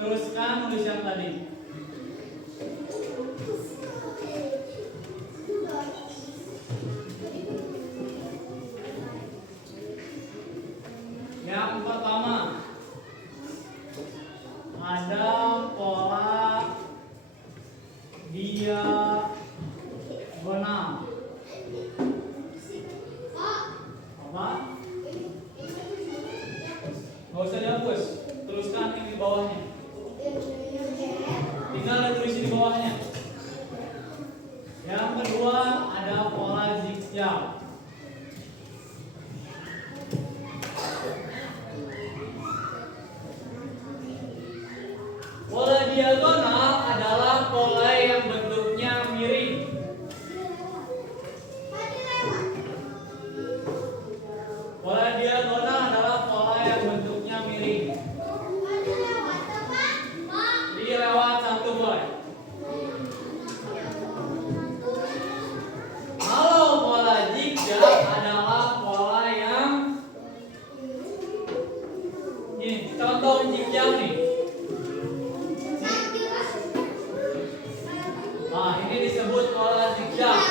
Teruskan nulis yang tadi. Yang pertama ada pola diagonal. Apa? Nggak usah dihapus. Teruskan yang di bawahnya. Tinggal tulis di bawahnya. Yang kedua ada pola zigzag. Pola diagonal adalah pola yang bentuknya miring. Pola diagonal adalah pola yang bentuknya miring. Jadi lewat satu boy. Kalau pola zigzag adalah pola yang ini. Contoh zigzag nih. Nah, ini disebut pola zigzag.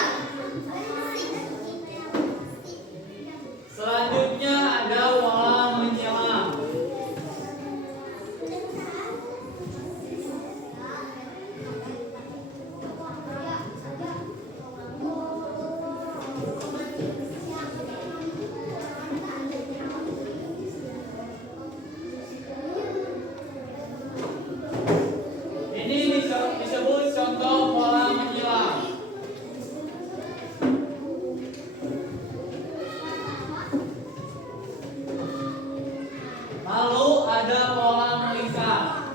Selanjutnya ada pola menyilang. Ini disebut contoh pola menyilang. Lalu ada pola melingkar.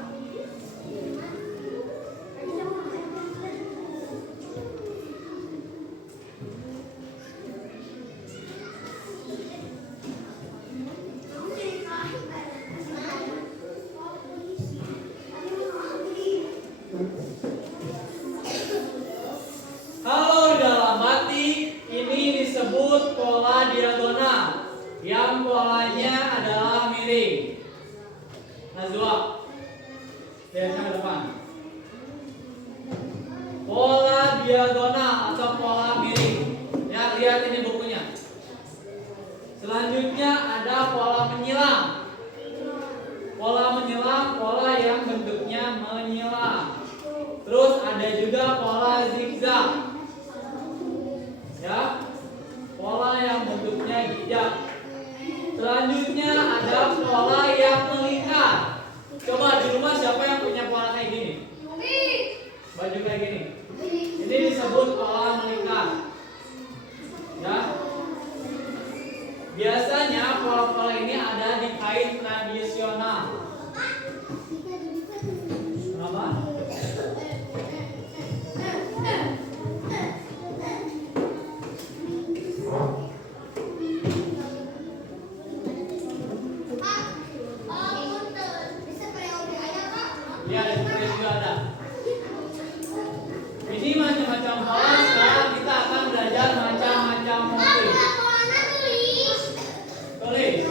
Kalau dalam batik ini disebut pola diagonal yang polanya adalah miring. Nazwa, lihatnya ke depan. Pola diagonal atau pola miring. Ya, lihat ini bukunya. Selanjutnya ada pola menyilang. Pola menyilang, pola yang bentuknya menyilang. Terus ada juga pola zigzag. Ya, pola yang bentuknya jejak. Selanjutnya ada pola yang melingkar. Coba di rumah siapa yang punya pola kayak gini? Baju kayak gini. Ini disebut pola melingkar. Ya. Biasanya pola-pola ini ada di kain tradisional. Kenapa? Ya, seperti juga ada. Ini macam-macam pola. Sekarang kita akan belajar macam-macam motif. Tulis.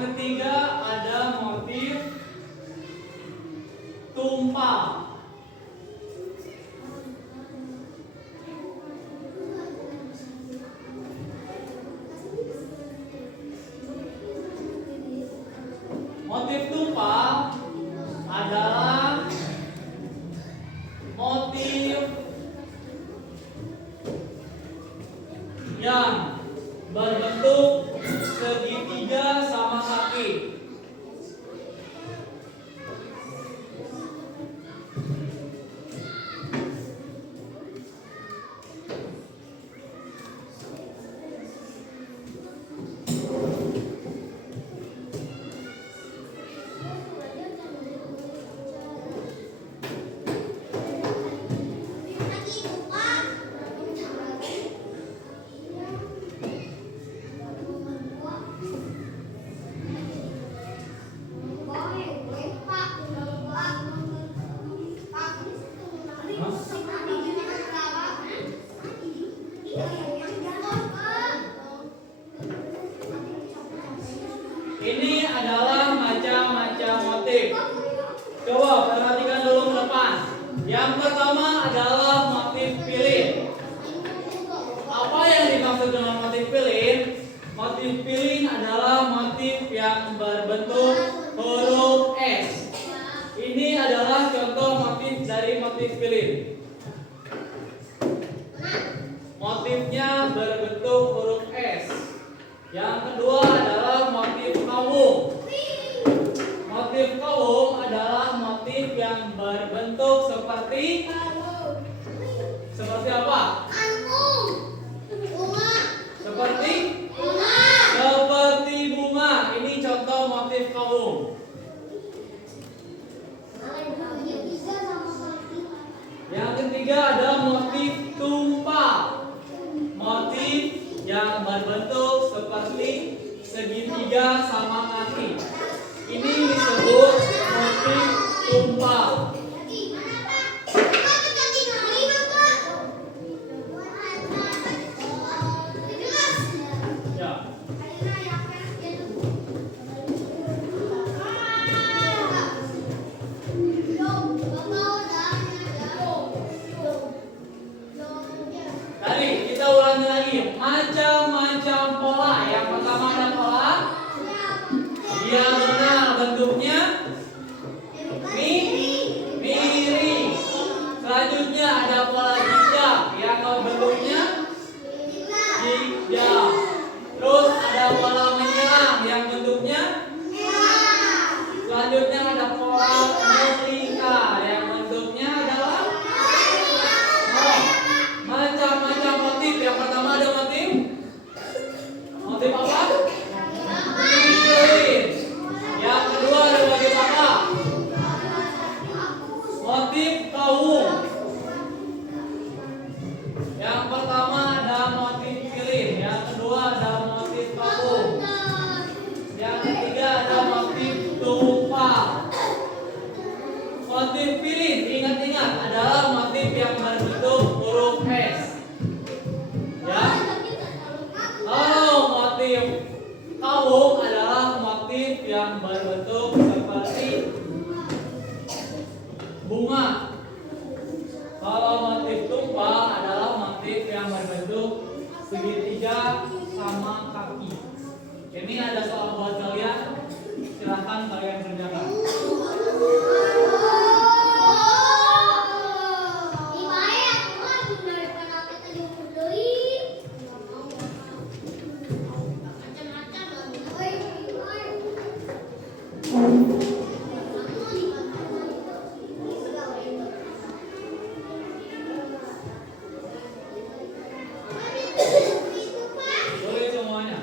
ketiga ada motif tumpal. Motif tumpal adalah motif yang berbentuk segitiga sama kaki. Ini adalah macam-macam motif. Coba perhatikan dulu ke depan. Yang pertama adalah motif pilin. Apa yang dimaksud dengan motif pilin? Motif pilin adalah motif yang berbentuk huruf S. Ini adalah contoh motif dari motif pilin. Motifnya berbentuk huruf S. Yang kedua adalah motif kawung. Motif kawung adalah motif yang berbentuk seperti apa? Seperti bunga. Ini contoh motif kawung. Yang ketiga ada motif tumpal. Motif yang berbentuk seperti segitiga sama kaki. Ini disebut motif tumpal. Ya. Tadi kita ulangi lagi macam-macam pola. Yang pertama ada pola diagonal, bentuknya miring. Selanjutnya ada pola zigzag yang bentuknya zigzag. Terus ada pola menyerang yang bentuknya. Selanjutnya ada pola melingkar yang bentuknya adalah macam-macam motif. Yang pertama ada motif apa? Pilin. Yang kedua ada motif apa? Motif kawung. Yang pertama ada motif pilin. Yang kedua ada motif kawung. Yang ketiga ada motif tumpal. Motif pilin, ingat-ingat, adalah motif yang berbentuk huruf S. Ya. Kalau motif kawung adalah motif yang berbentuk seperti bunga. Kalau motif tumpal adalah motif yang berbentuk segitiga sama kaki. Ini ada soal buat kalian. Silahkan kalian kerjakan. Boleh semuanya.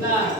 Nah,